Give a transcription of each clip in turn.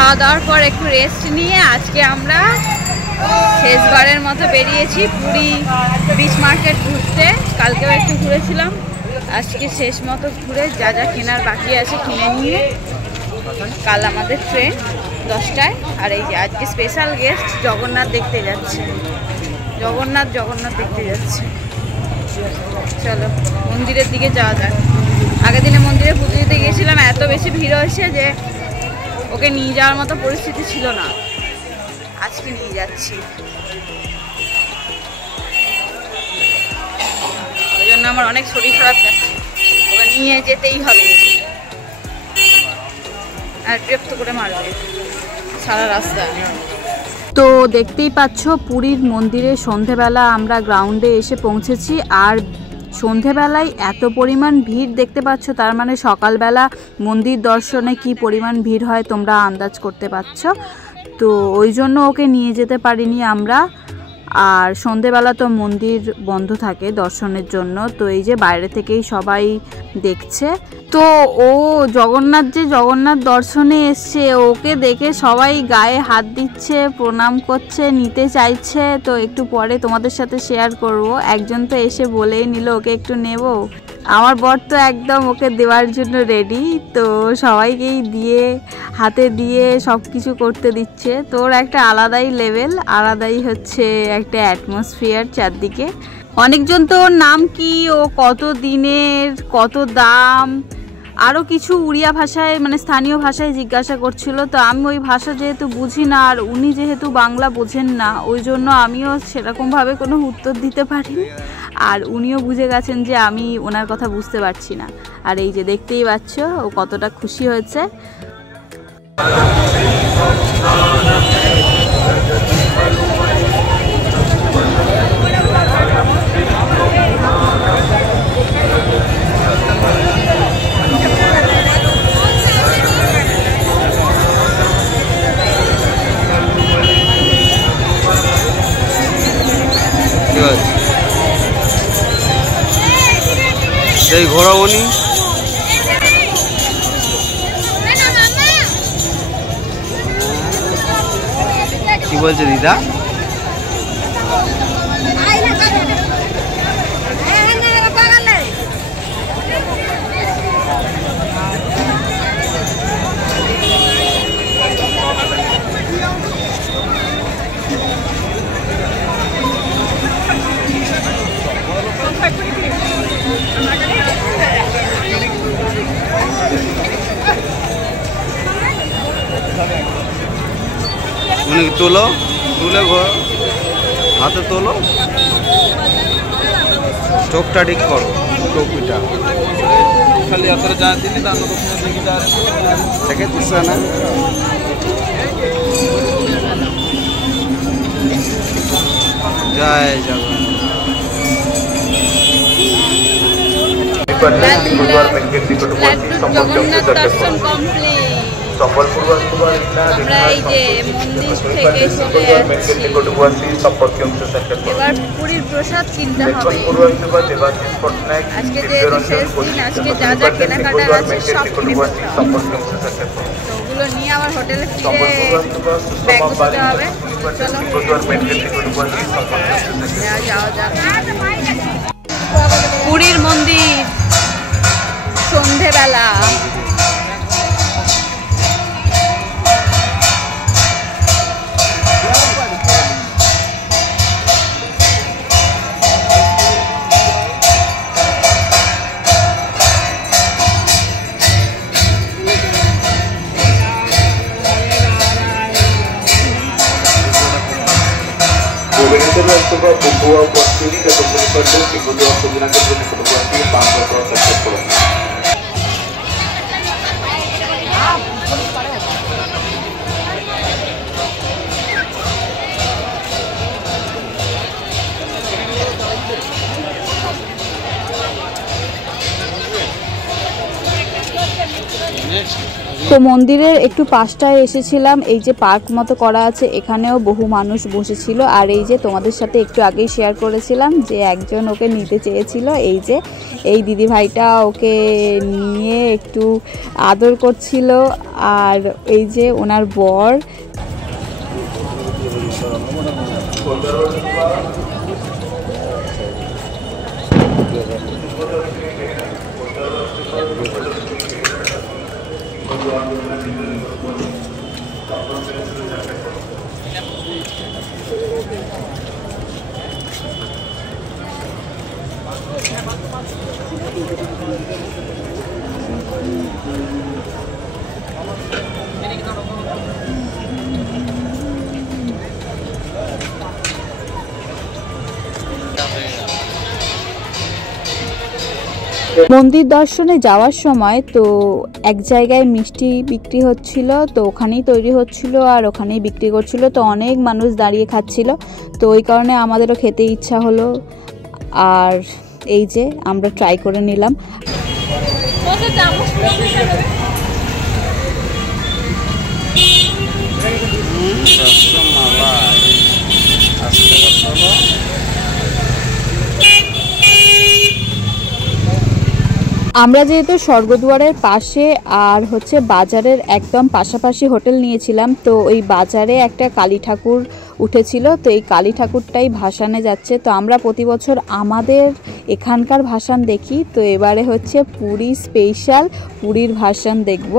খাওয়া দাওয়ার পর একটু রেস্ট নিয়ে আজকে আমরা শেষবারের মতো বেরিয়েছি পুরী বিচ মার্কেট ঘুরতে। কালকেও একটু ঘুরেছিলাম, আজকে শেষ মতো ঘুরে যা যা কেনার বাকি আছে কিনে নিয়ে কাল আমাদের ট্রেন 10টায়। আর এই যে আজকে স্পেশাল গেস্ট জগন্নাথ দেখতে যাচ্ছে, জগন্নাথ দেখতে যাচ্ছে। চলো মন্দিরের দিকে যাওয়া যাক। আগের দিনে মন্দিরে পুজো দিতে গিয়েছিলাম, এত বেশি ভিড় হয়েছে যে ওকে নিয়ে যাওয়ার মতো পরিস্থিতি ছিল না। আজকে নিয়ে যাচ্ছি, ওই জন্য আমার অনেক শরীর খারাপ যাচ্ছে। ওকে নিয়ে যেতেই হবে, আর বিরক্ত করে মারবে সারা রাস্তা। তো দেখতেই পাচ্ছ পুরীর মন্দিরে সন্ধেবেলা আমরা গ্রাউন্ডে এসে পৌঁছেছি। আর সন্ধেবেলায় এত পরিমাণ ভিড় দেখতে পাচ্ছ, তার মানে সকালবেলা মন্দির দর্শনে কি পরিমাণ ভিড় হয় তোমরা আন্দাজ করতে পারছ। তো ওই জন্য ওকে নিয়ে যেতে পারিনি আমরা। আর সন্ধেবেলা তো মন্দির বন্ধ থাকে দর্শনের জন্য, তো এই যে বাইরে থেকেই সবাই দেখছে। তো ও জগন্নাথ দর্শনে এসছে, ওকে দেখে সবাই গায়ে হাত দিচ্ছে, প্রণাম করছে, নিতে চাইছে। তো একটু পরে তোমাদের সাথে শেয়ার করব। একজন তো এসে বলেই নিল ওকে একটু নেব। আমার বর তো একদম ওকে দেওয়ার জন্য রেডি, তো সবাইকেই দিয়ে হাতে দিয়ে সব কিছু করতে দিচ্ছে। তোর একটা আলাদাই লেভেল, আলাদাই হচ্ছে একটা অ্যাটমসফিয়ার চারদিকে। অনেকজন তো ওর নাম কি, ও কত দিনের, কত দাম, আরও কিছু উড়িয়া ভাষায় মানে স্থানীয় ভাষায় জিজ্ঞাসা করছিল। তো আমি ওই ভাষা যেহেতু বুঝি না, আর উনি যেহেতু বাংলা বোঝেন না, ওই জন্য আমিও সেরকমভাবে কোনো উত্তর দিতে পারিনি। আর উনিও বুঝে গেছেন যে আমি ওনার কথা বুঝতে পারছি না। আর এই যে দেখতেই পাচ্ছ ও কতটা খুশি হয়েছে। এই ঘোরাবনি কি বলছে দিদা? তোলো, তুলে হাতে তোলো, চোখটা ঠিক করো, টুপিটা খালি আপনারা জানেন দেখে দিচ্ছে না। জয় জগন্নাথ দর্শন কমপ্লিট। আমরা এই যে মন্দির থেকে চলে যাচ্ছি, এবার পুরীর প্রসাদ কিনতে হবে। আজকে যেহেতু শেষ দিন, আজকে যা যা কেনাকাটার আছে সব কিনে ফেলতে হবে। তো ওগুলো নিয়ে আবার হোটেলে ফিরে ব্যাগ গুছাতে হবে। চলো যাওয়া যাক পুরীর মন্দির সন্ধেবেলা। Bubuha buat diri atau berpadu kebutuhan menggunakan jenis fotografi bangsa atau sektor. Next. তো মন্দিরের একটু পাশটায় এসেছিলাম, এই যে পার্ক মতো করা আছে, এখানেও বহু মানুষ বসেছিল। আর এই যে তোমাদের সাথে একটু আগেই শেয়ার করেছিলাম যে একজন ওকে নিতে চেয়েছিল, এই যে এই দিদিভাইটা ওকে নিয়ে একটু আদর করছিল। আর এই যে ওনার বর। মন্দির দর্শনে যাওয়ার সময় তো এক জায়গায় মিষ্টি বিক্রি হচ্ছিল, তো ওখানেই তৈরি হচ্ছিল আর ওখানেই বিক্রি করছিল। তো অনেক মানুষ দাঁড়িয়ে খাচ্ছিল, তো ওই কারণে আমাদেরও খেতে ইচ্ছা হলো। আর এই যে আমরা ট্রাই করে নিলাম। আমরা যেহেতু স্বর্গদুয়ারের পাশে আর হচ্ছে বাজারের একদম পাশাপাশি হোটেল নিয়েছিলাম, তো ওই বাজারে একটা কালী ঠাকুর উঠেছিল, তো এই কালী ঠাকুরটাই ভাসানে যাচ্ছে। তো আমরা প্রতি বছর আমাদের এখানকার ভাসান দেখি, তো এবারে হচ্ছে পুরী স্পেশাল পুরীর ভাসান দেখব।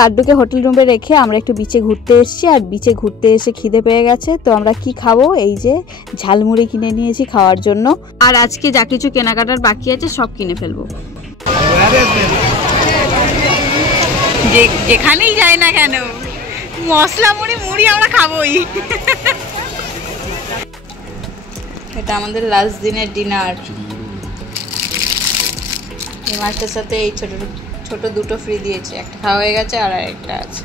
লাড্ডুকে হোটেল রুমে রেখে আমরা একটু বিচে ঘুরতে এসেছি। আর বিচে ঘুরতে এসে খিদে পেয়ে গেছে, তো আমরা কি খাবো, এই যে ঝালমুড়ি কিনে নিয়েছি খাওয়ার জন্য। আর আজকে যা কিছু কেনাকাটার বাকি আছে সব কিনে ফেলবো। যেখানেই যাই না কেন মশলা মুড়ি আমরা খাবোই। এটা আমাদের লাস্ট দিনের ডিনার। এই মাছটার সাথে এই ছোট দুটো ফ্রি দিয়েছে, একটা খাওয়া হয়ে গেছে আর একটা আছে।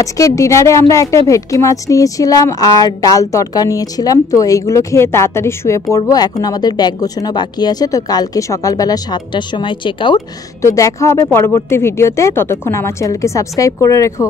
আজকের ডিনারে আমরা একটা ভেটকি মাছ নিয়েছিলাম আর ডাল তড়কা নিয়েছিলাম। তো এইগুলো খেয়ে তাড়াতাড়ি শুয়ে পড়বো। এখন আমাদের ব্যাগ গোছানো বাকি আছে, তো কালকে সকালবেলা 7টার সময় চেক আউট। তো দেখা হবে পরবর্তী ভিডিওতে, ততক্ষণ আমার চ্যানেলকে সাবস্ক্রাইব করে রেখো।